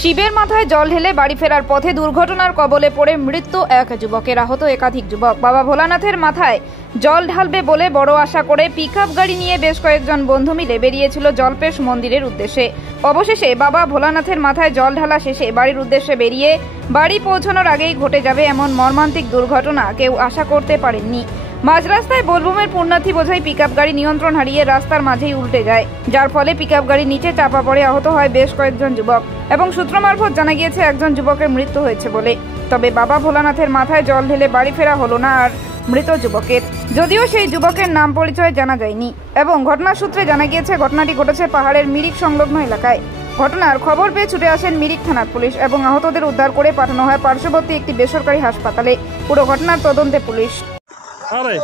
শিবের মাথায় জল ঢেলে বাড়ি ফেরার পথে দুর্ঘটনার কবলে পড়ে মৃত্যু এক যুবকের, আহত একাধিক যুবক। বাবা ভোলানাথের মাথায় জল ঢালবে বলে বড় আশা করে পিকআপ গাড়ি নিয়ে বেশ কয়েকজন বন্ধু মিলে বেরিয়েছিল জল্পেশ মন্দিরের উদ্দেশ্যে। অবশেষে বাবা ভোলানাথের মাথায় জল ঢালা শেষে বাড়ির উদ্দেশ্যে বেরিয়ে বাড়ি পৌঁছানোর আগেই ঘটে যাবে এমন মর্মান্তিক দুর্ঘটনা কেউ আশা করতে পারেননি। মাঝ রাস্তায় বোলবুমের পুণ্যার্থী বোঝাই পিকআপ গাড়ি নিয়ন্ত্রণ হারিয়ে রাস্তার মাঝেই উল্টে যায়, যার ফলে পিকআপ গাড়ি নিচে চাপা পড়ে আহত হয় বেশ কয়েকজন যুবক এবং সূত্র মারফত জানা গিয়েছে একজন যুবকের মৃত্যু হয়েছে বলে। তবে বাবা ভোলানাথের মাথায় জল ঢেলে বাড়ি ফেরা হলো না আর মৃত যুবকের, যদিও সেই যুবকের নাম পরিচয় জানা যায়নি এবং ঘটনার সূত্রে জানা গিয়েছে ঘটনাটি ঘটেছে পাহাড়ের মিরিক সংলগ্ন এলাকায়। ঘটনার খবর পেয়ে ছুটে আসেন মিরিক থানার পুলিশ এবং আহতদের উদ্ধার করে পাঠানো হয় পার্শ্ববর্তী একটি বেসরকারি হাসপাতালে। পুরো ঘটনার তদন্তে পুলিশ। আরে